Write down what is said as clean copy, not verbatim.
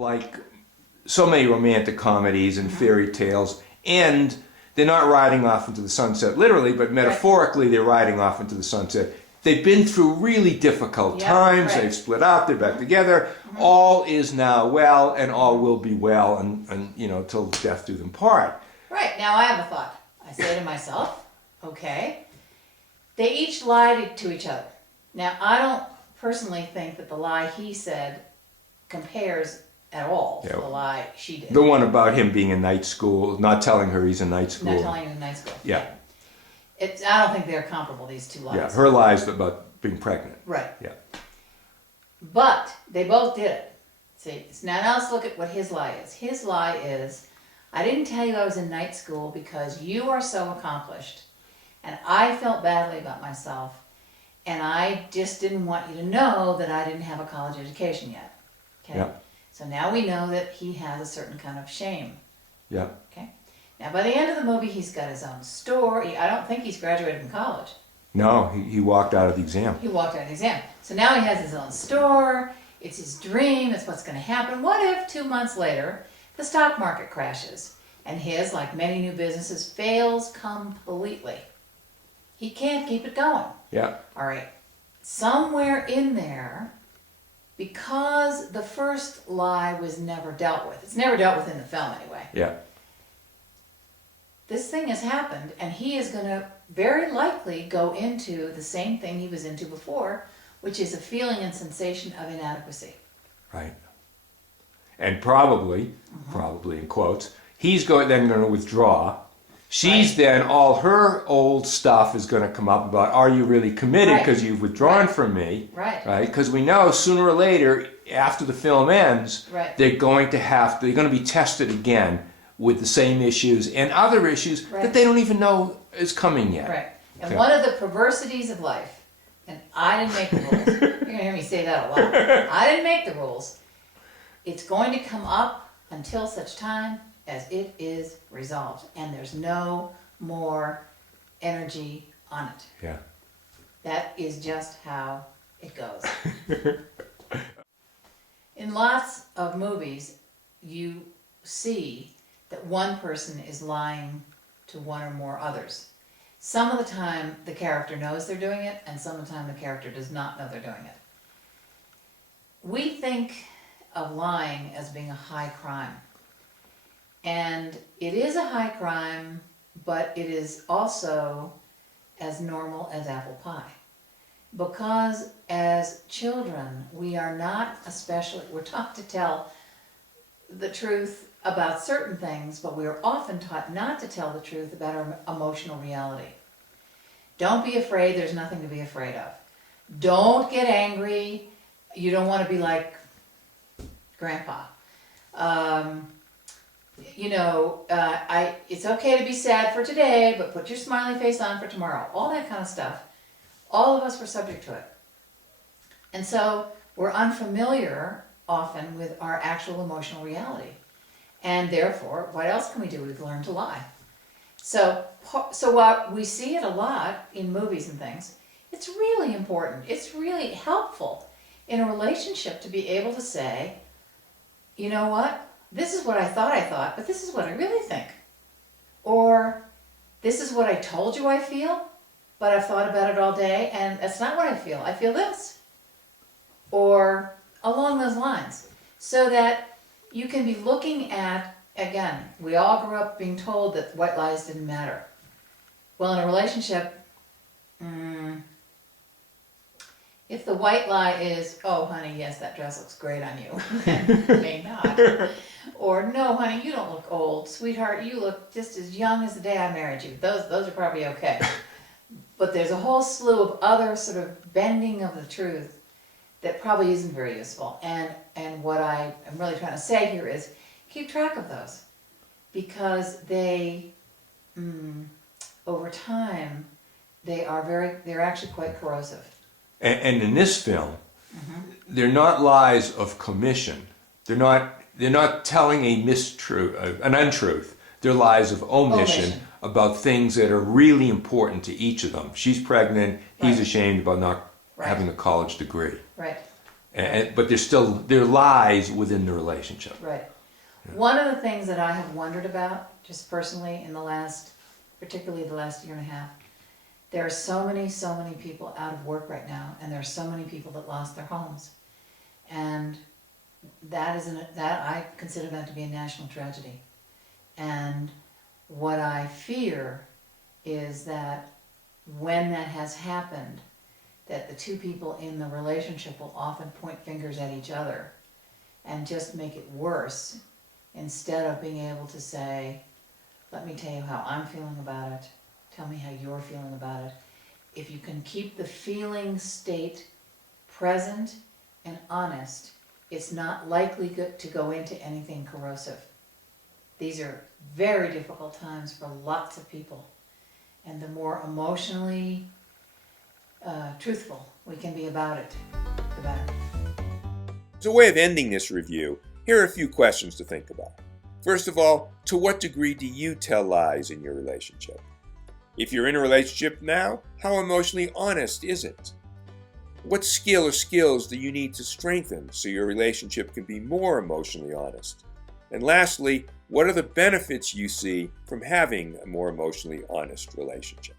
like so many romantic comedies and fairy tales, and they're not riding off into the sunset literally, but metaphorically they're riding off into the sunset. They've been through really difficult times, they've split up, they're back together, all is now well, and all will be well, and you know, till death do them part. Right, now I have a thought. I say to myself, okay, they each lied to each other. Now, I don't personally think that the lie he said compares at all to the lie she did. The one about him being in night school, not telling her he's in night school. Not telling him in night school. Yeah. I don't think they're comparable, these two lies. Yeah, her lies about being pregnant. Right. Yeah. But they both did it. See, now let's look at what his lie is. His lie is, I didn't tell you I was in night school because you are so accomplished, and I felt badly about myself, and I just didn't want you to know that I didn't have a college education yet. Okay? Yeah. So now we know that he has a certain kind of shame. Yeah. Okay. Now by the end of the movie, he's got his own store. I don't think he's graduated from college. No, he walked out of the exam. He walked out of the exam. So now he has his own store. It's his dream. It's what's going to happen. What if 2 months later, the stock market crashes and his, like many new businesses, fails completely? He can't keep it going. Yeah. All right. Somewhere in there, because the first lie was never dealt with. It's never dealt with in the film anyway. Yeah. This thing has happened, and he is going to very likely go into the same thing he was into before, which is a feeling and sensation of inadequacy. Right. And probably in quotes, he's then going to withdraw. She's then, all her old stuff is going to come up about, are you really committed because you've withdrawn from me? Right. Right? Because we know sooner or later, after the film ends, they're going to be tested again with the same issues and other issues that they don't even know is coming yet. Right. And one of the perversities of life, and I didn't make the rules. You're going to hear me say that a lot. I didn't make the rules. It's going to come up until such time as it is resolved, and there's no more energy on it. Yeah. That is just how it goes. In lots of movies, you see that one person is lying to one or more others. Some of the time the character knows they're doing it, and some of the time the character does not know they're doing it. We think of lying as being a high crime. And it is a high crime, but it is also as normal as apple pie. Because as children, we are not we're taught to tell the truth about certain things, but we are often taught not to tell the truth about our emotional reality. Don't be afraid, there's nothing to be afraid of. Don't get angry, you don't want to be like Grandpa. It's okay to be sad for today, but put your smiley face on for tomorrow. All that kind of stuff. All of us were subject to it. And so we're unfamiliar often with our actual emotional reality. And therefore, what else can we do? We've learned to lie. So while we see it a lot in movies and things, it's really important. It's really helpful in a relationship to be able to say, you know what? This is what I thought, but this is what I really think. Or, this is what I told you I feel, but I've thought about it all day, and that's not what I feel. I feel this. Or, along those lines. So that you can be looking at, again, we all grew up being told that white lies didn't matter. Well, in a relationship, if the white lie is, oh honey, yes, that dress looks great on you, it may not. Or, no honey, you don't look old. Sweetheart, you look just as young as the day I married you. Those are probably okay. But there's a whole slew of other sort of bending of the truth that probably isn't very useful. And what I am really trying to say here is keep track of those. Because they, over time, they're actually quite corrosive. And in this film, they're not lies of commission. They're not telling a mistruth, an untruth. They're lies of omission about things that are really important to each of them. She's pregnant. He's ashamed about not having a college degree. Right. but there lies within the relationship. Right. One of the things that I have wondered about, just personally, particularly the last year and a half, there are so many people out of work right now, and there are so many people that lost their homes. And that I consider that to be a national tragedy. And what I fear is that when that has happened, that the two people in the relationship will often point fingers at each other and just make it worse, instead of being able to say, let me tell you how I'm feeling about it, tell me how you're feeling about it. If you can keep the feeling state present and honest, it's not likely to go into anything corrosive. These are very difficult times for lots of people, and the more emotionally truthful we can be about it, the better. As a way of ending this review, here are a few questions to think about. First of all, to what degree do you tell lies in your relationship? If you're in a relationship now, how emotionally honest is it? What skill or skills do you need to strengthen so your relationship can be more emotionally honest? And lastly, what are the benefits you see from having a more emotionally honest relationship?